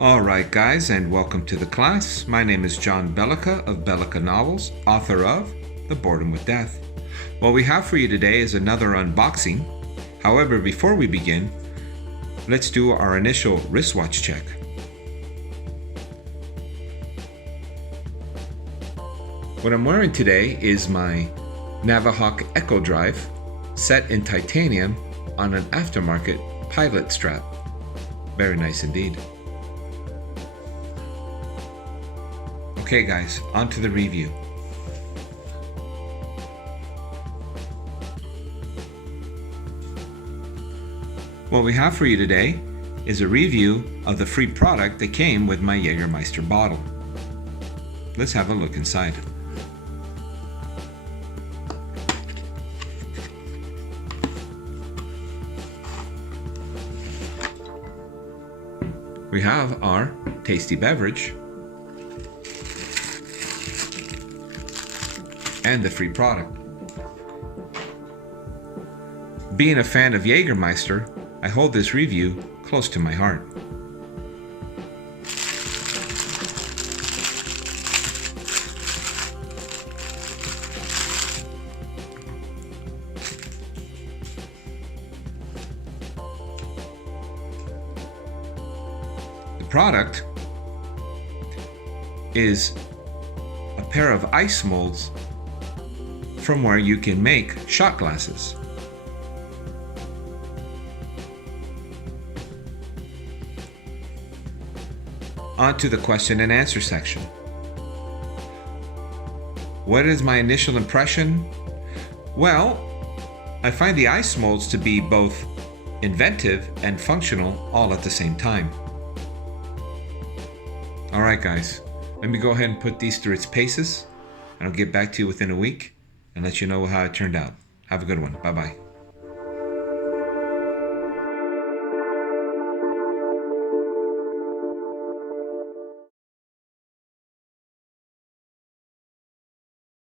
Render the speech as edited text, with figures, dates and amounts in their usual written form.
Alright guys, and welcome to the class. My name is John Belica of Belica Novels, author of The Boredom with Death. What we have for you today is another unboxing. However, before we begin, let's do our initial wristwatch check. What I'm wearing today is my Navahawk Echo Drive set in titanium on an aftermarket pilot strap. Very nice indeed. Okay guys, on to the review. What we have for you today is a review of the free product that came with my Jägermeister bottle. Let's have a look inside. We have our tasty beverage and the free product. Being a fan of Jägermeister, I hold this review close to my heart. The product is a pair of ice molds from where you can make shot glasses. On to the question and answer section. What is my initial impression? Well, I find the ice molds to be both inventive and functional all at the same time. Alright guys, let me go ahead and put these through its paces, and I'll get back to you within a week and let you know how it turned out. Have a good one. Bye-bye.